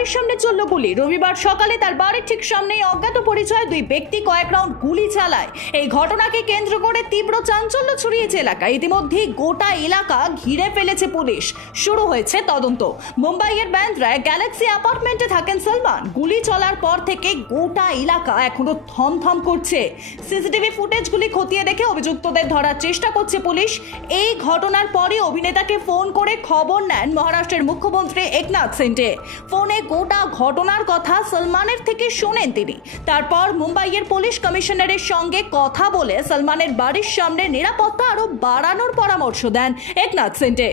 বাড়ির সামনে চলল গুলি। রবিবার সকালে তার বাড়ির ঠিক সামনেই অজ্ঞাত পরিচয় দুই ব্যক্তি কয়েক রাউন্ড গুলি চালায়। এই ঘটনাকে কেন্দ্র করে তীব্র চাঞ্চল্য ছড়িয়েছে এলাকায়। ইতিমধ্যেই গোটা এলাকা ঘিরে ফেলেছে পুলিশ। শুরু হয়েছে তদন্ত। মুম্বাইয়ের বান্দ্রায় গ্যালাক্সি অ্যাপার্টমেন্টে থাকেন সলমান। গুলি চলার পর থেকে গোটা এলাকা এখনো থমথম করছে। সিসিটিভি ফুটেজগুলি খতিয়ে দেখে অভিযুক্তদের ধরার চেষ্টা করছে পুলিশ। এই ঘটনার পরে অভিনেতাকে ফোন করে খবর নেন মহারাষ্ট্রের মুখ্যমন্ত্রী একনাথ শিন্ডে। ফোনে গোটা ঘটনার কথা সলমানের থেকে শোনেন তিনি। তারপর মুম্বাইয়ের পুলিশ কমিশনারের সঙ্গে কথা বলে সলমানের বাড়ির সামনে নিরাপত্তা আরো বাড়ানোর পরামর্শ দেন একনাথ শিন্ডে।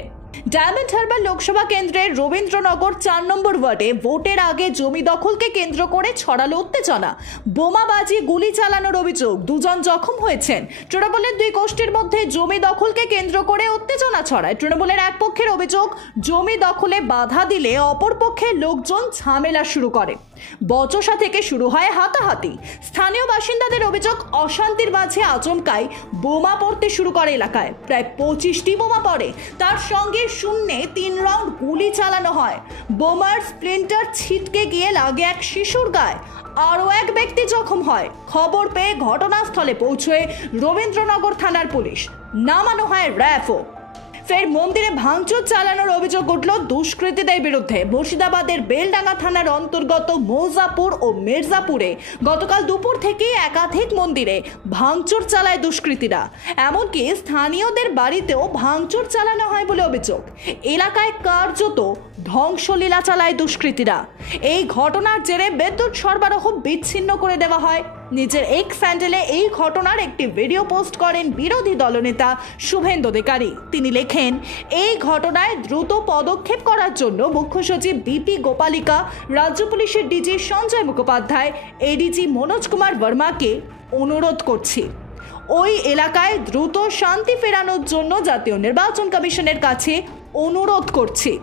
ডায়মন্ড হারবার লোকসভা কেন্দ্রের রবীন্দ্রনগর 4 নম্বর ওয়ার্ডে ভোটের আগে জমি দখলকে কেন্দ্র করে ছড়ালো উত্তেজনা। বোমাবাজি, গুলি চালানোর অভিযোগ, দুজন জখম হয়েছেন। তৃণমূলের দুই গোষ্ঠীর মধ্যে জমি দখলকে কেন্দ্র করে উত্তেজনা ছড়ায়। তৃণমূলের এক পক্ষের অভিযোগ, জমি দখলে বাধা দিলে অপর পক্ষের লোকজন ঝামেলা শুরু করে। বচসা থেকে শুরু হয় হাতাহাতি। স্থানীয় বাসিন্দাদের অভিযোগ, অশান্তির মাঝে আচমকাই বোমা পড়তে শুরু করে এলাকায়। প্রায় 25টি বোমা পড়ে। তার সঙ্গে শূন্যে 3 রাউন্ড গুলি চালানো হয়। বোমার স্প্লিন্টার ছিটকে গিয়ে লাগে এক শিশুর গায়ে। আরও এক ব্যক্তি জখম হয়। খবর পেয়ে ঘটনাস্থলে পৌঁছয় রবীন্দ্রনগর থানার পুলিশ। নামানো হয় র্যাফও। ফের মন্দিরে ভাঙচুর চালানোর অভিযোগ উঠল দুষ্কৃতীদের বিরুদ্ধে। মুর্শিদাবাদের বেলডাঙ্গা থানার অন্তর্গত মৌজাপুর ও মির্জাপুরে গতকাল দুপুর থেকে একাধিক মন্দিরে ভাঙচুর চালায় দুষ্কৃতীরা। এমনকি স্থানীয়দের বাড়িতেও ভাঙচুর চালানো হয় বলে অভিযোগ। এলাকায় কার্যত ধ্বংসলীলা চালায় দুষ্কৃতীরা। এই ঘটনার জেরে বিদ্যুৎ সরবরাহ বিচ্ছিন্ন করে দেওয়া হয়। নিজের এক্স হ্যান্ডেলে এই ঘটনার একটি ভিডিও পোস্ট করেন বিরোধী দলনেতা শুভেন্দু অধিকারী। তিনি লেখেন, এই ঘটনায় দ্রুত পদক্ষেপ করার জন্য মুখ্য সচিব বিপি গোপালিকা, রাজ্য পুলিশের ডিজি সঞ্জয় মুখোপাধ্যায়, এডিজি মনোজ কুমার বর্মাকে অনুরোধ করছি। ওই এলাকায় দ্রুত শান্তি ফেরানোর জন্য জাতীয় নির্বাচন কমিশনের কাছে অনুরোধ করছি।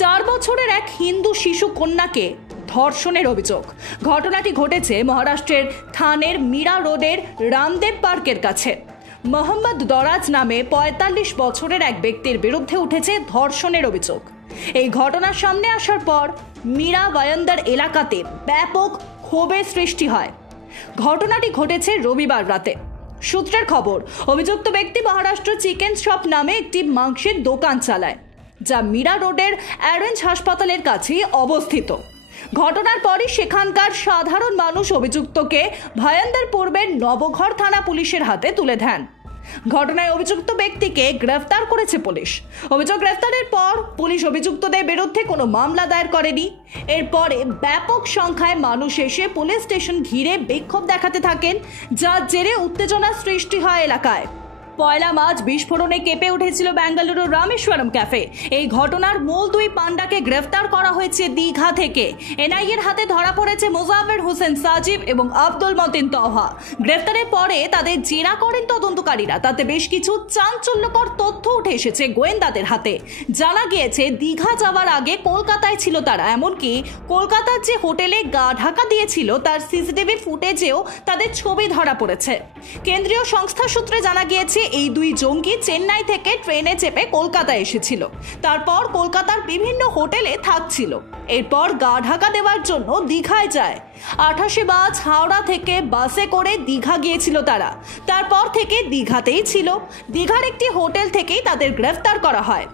4 বছরের এক হিন্দু শিশু কন্যাকে ধর্ষণের অভিযোগ। ঘটনাটি ঘটেছে মহারাষ্ট্রের থানের মীরা রোডের রামদেব পার্কের কাছে। মোহাম্মদ দরাজ নামে 45 বছরের এক ব্যক্তির বিরুদ্ধে উঠেছে ধর্ষণের অভিযোগ। এই ঘটনার সামনে আসার পর মীরা বায়ন্দার এলাকাতে ব্যাপক ক্ষোভের সৃষ্টি হয়। ঘটনাটি ঘটেছে রবিবার রাতে। সূত্রের খবর, অভিযুক্ত ব্যক্তি মহারাষ্ট্র চিকেন শপ নামে একটি মাংসের দোকান চালায়, যা মীরা রোডের অ্যারেঞ্জ হাসপাতালের কাছে অবস্থিত। ঘটনার পরই সেখানকার সাধারণ মানুষ অভিযুক্তকে ভায়ান্দার পূর্বের নবঘর থানা পুলিশের হাতে তুলে দেন। ঘটনায় অভিযুক্ত ব্যক্তিকে গ্রেফতার করেছে পুলিশ। অভিযোগ গ্রেফতারের পর পুলিশ অভিযুক্তদের বিরুদ্ধে কোনো মামলা দায়ের করেনি। এরপরে ব্যাপক সংখ্যায় মানুষ এসে পুলিশ স্টেশন ঘিরে বিক্ষোভ দেখাতে থাকেন, যার জেরে উত্তেজনা সৃষ্টি হয় এলাকায়। পয়লা মার্চ বিস্ফোরণে কেঁপে উঠেছিল বেঙ্গালুরুর রামেশ্বরম ক্যাফে। এই ঘটনার মূল 2 পান্ডাকে গ্রেফতার করা হয়েছে দীঘা থেকে। এনআইএর হাতে ধরা পড়েছে মোজাফের হোসেন সাজিব এবং আব্দুল মতিন তহা। গ্রেফতারের পরে তাদের জেরা করেন তদন্তকারীরা। তাতে বেশ কিছু চাঞ্চল্যকর তথ্য উঠে এসেছে গোয়েন্দাদের হাতে। জানা গিয়েছে, দীঘা যাওয়ার আগে কলকাতায় ছিল তারা। এমনকি কলকাতার যে হোটেলে গা ঢাকা দিয়েছিল তার সিসিটিভি ফুটেজেও তাদের ছবি ধরা পড়েছে। কেন্দ্রীয় সংস্থা সূত্রে জানা গিয়েছে, এই 2 জঙ্গি চেন্নাই থেকে ট্রেনে চেপে কলকাতায় এসেছিল। তারপর কলকাতার বিভিন্ন হোটেলে থাকছিল। এরপর গা ঢাকা দেওয়ার জন্য দীঘায় যায়। 28 মার্চ হাওড়া থেকে বাসে করে দীঘা গিয়েছিল তারা। তারপর থেকে দীঘাতেই ছিল। দীঘার একটি হোটেল থেকেই তাদের গ্রেফতার করা হয়।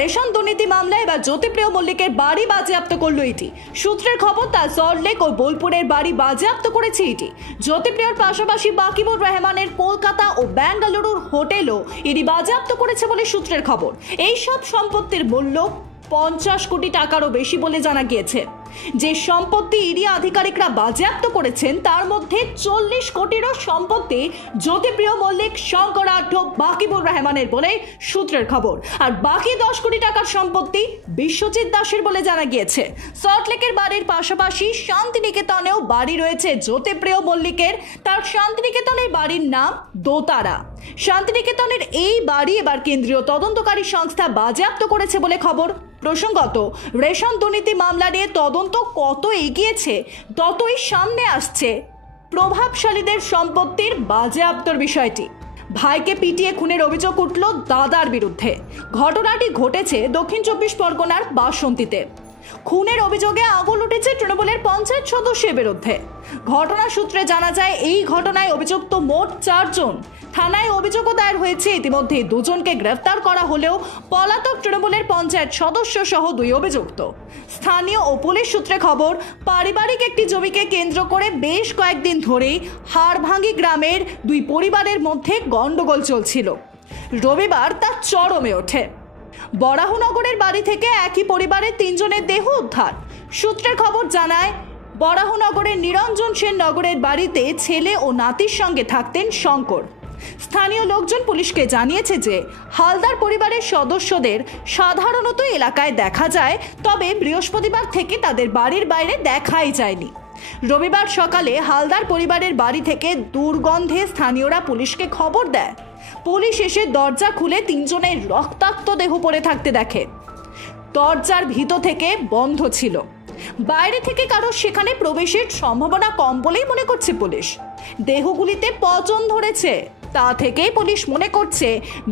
রেশন দুর্নীতি মামলায় এবার জ্যোতিপ্রিয় মল্লিকের বাড়ি বাজেয়াপ্ত করল ইডি। সূত্রের খবর, তার সল্টলেক ও বোলপুরের বাড়ি বাজেয়াপ্ত করেছে ইডি। জ্যোতিপ্রিয়র পাশাপাশি বাকিবুর রহমানের কলকাতা ও বেঙ্গালুরুর হোটেলও ইডি বাজেয়াপ্ত করেছে বলে সূত্রের খবর। এই সব সম্পত্তির মূল্য 50 কোটি টাকারও বেশি বলে জানা গিয়েছে। যে সম্পত্তি ইডি আধিকারিকরা বাজেয়াপ্ত করেছেন তার মধ্যে 40 কোটিরও সম্পত্তি জ্যোতিপ্রিয় মল্লিক, শঙ্কর আঢ্য, বাকিবুর রহমানের বলে সূত্রের খবর। আর বাকি 10 কোটি টাকার সম্পত্তি বিশ্বজিৎ দাসের বলে জানা গিয়েছে। সল্টলেকের বাড়ির পাশাপাশি শান্তিনিকেতনেও বাড়ি রয়েছে জ্যোতিপ্রিয় মল্লিকের। তার শান্তিনিকেতনের বাড়ির নাম দোতারা। শান্তিনিকেতনের এই বাড়ি এবার কেন্দ্রীয় তদন্তকারী সংস্থা বাজেয়াপ্ত করেছে বলে খবর। প্রসঙ্গত, রেশন দুর্নীতি মামলা নিয়ে তদন্ত কত এগিয়েছে ততই সামনে আসছে প্রভাবশালীদের সম্পত্তির বাজেয়াপ্তর বিষয়টি। ভাইকে পিটিয়ে খুনের অভিযোগ উঠল দাদার বিরুদ্ধে। ঘটনাটি ঘটেছে দক্ষিণ 24 পরগনার বাসন্তীতে। খুনের অভিযোগে আগুন উঠেছে তৃণমূলের পঞ্চায়েত সদস্যের বিরুদ্ধে। ঘটনার সূত্রে জানা যায়, এই ঘটনায় অভিযুক্ত মোট 4 জন। থানায় অভিযোগও দায়ের হয়েছে। ইতিমধ্যে 2 জনকে গ্রেফতার করা হলেও পলাতক তৃণমূলের পঞ্চায়েত সদস্য সহ 2 অভিযুক্ত। স্থানীয় ও পুলিশ সূত্রে খবর, পারিবারিক একটি জমিকে কেন্দ্র করে বেশ কয়েকদিন ধরেই হাড়ভাঙ্গি গ্রামের 2 পরিবারের মধ্যে গন্ডগোল চলছিল। রবিবার তা চরমে ওঠে। বরাহনগরের বাড়ি থেকে একই পরিবারের 3 জনের দেহ উদ্ধার। সূত্রের খবর জানায়, বরাহনগরের নিরঞ্জন সেন নগরের বাড়িতে ছেলে ও নাতির সঙ্গে থাকতেন শঙ্কর। স্থানীয় লোকজন পুলিশকে জানিয়েছে যে হালদার পরিবারের সদস্যদের সাধারণত এলাকায় দেখা যায়, তবে বৃহস্পতিবার থেকে তাদের বাড়ির বাইরে দেখাই যায়নি। রবিবার সকালে হালদার পরিবারের বাড়ি থেকে দুর্গন্ধে স্থানীয়রা পুলিশকে খবর দেয়। পুলিশ এসে দরজা খুলে 3 জনের রক্তাক্ত দেহ পড়ে থাকতে দেখে। দরজার ভিতর থেকে বন্ধ ছিল। বাইরে থেকে কারো সেখানে প্রবেশের সম্ভাবনা কম বলেই মনে করছে পুলিশ। দেহগুলিতে পচন ধরেছে। তা থেকেই পুলিশ মনে করছে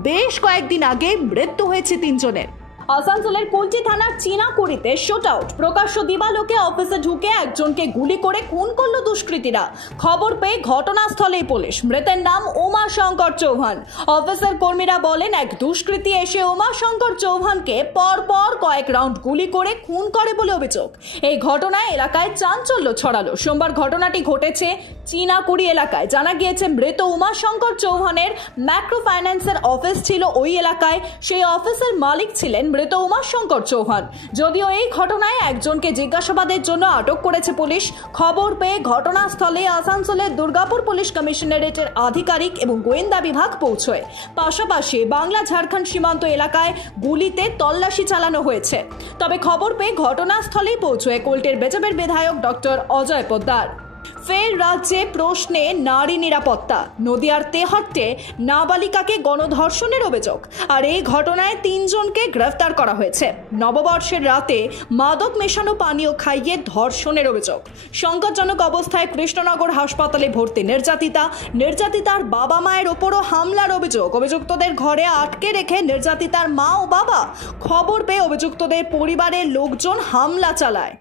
বেশ কয়েকদিন আগে মৃত্যু হয়েছে 3 জনের। আসানসোলের কুলটি থানার চিনাকুড়িতে শুট আউট। প্রকাশ্য দিবালোকে অফিসে ঢুকে একজনকে গুলি করে খুন করলো দুষ্কৃতীরা। খবর পেয়ে ঘটনাস্থলেই পুলিশ। মৃতের নাম উমাশঙ্কর চৌহান। অফিসের কর্মীরা বলেন, এক দুষ্কৃতী এসে উমাশঙ্কর চৌহানকে পরপর কয়েক রাউন্ড গুলি করে খুন করে বলে অভিযোগ। এই ঘটনায় এলাকায় চাঞ্চল্য ছড়ালো। সোমবার ঘটনাটি ঘটেছে চিনাকুড়ি এলাকায়। জানা গিয়েছে, মৃত উমাশঙ্কর চৌহানের ম্যাক্রো ফাইন্যান্সের অফিস ছিল ওই এলাকায়। সেই অফিসের মালিক ছিলেন মৃত উমাশঙ্কর চৌহান। যদিও এই ঘটনায় একজনকে জিজ্ঞাসাবাদের জন্য আটক করেছে পুলিশ। খবর পেয়ে ঘটনাস্থলে আসানসোলের দুর্গাপুর পুলিশ কমিশনারেটের আধিকারিক এবং গোয়েন্দা বিভাগ পৌঁছয়। পাশাপাশি বাংলা ঝাড়খণ্ড সীমান্ত এলাকায় গুলিতে তল্লাশি চালানো হয়েছে। তবে খবর পেয়ে ঘটনাস্থলেই পৌঁছয় কোল্টের বেজাবের বিধায়ক ডক্টর অজয় পোদ্দার। ফের রাজ্যে প্রশ্নে নারী নিরাপত্তা। নদিয়ার তেহট্টে নাবালিকাকে গণধর্ষণের অভিযোগ। আর এই ঘটনায় 3 জনকে গ্রেফতার করা হয়েছে। নববর্ষের রাতে মাদক মেশানো পানীয় খাইয়ে ধর্ষণের অভিযোগ। সংকটজনক অবস্থায় কৃষ্ণনগর হাসপাতালে ভর্তি নির্যাতিতার বাবা মায়ের ওপরও হামলার অভিযোগ। অভিযুক্তদের ঘরে আটকে রেখে নির্যাতিতার মা ও বাবা। খবর পেয়ে অভিযুক্তদের পরিবারের লোকজন হামলা চালায়।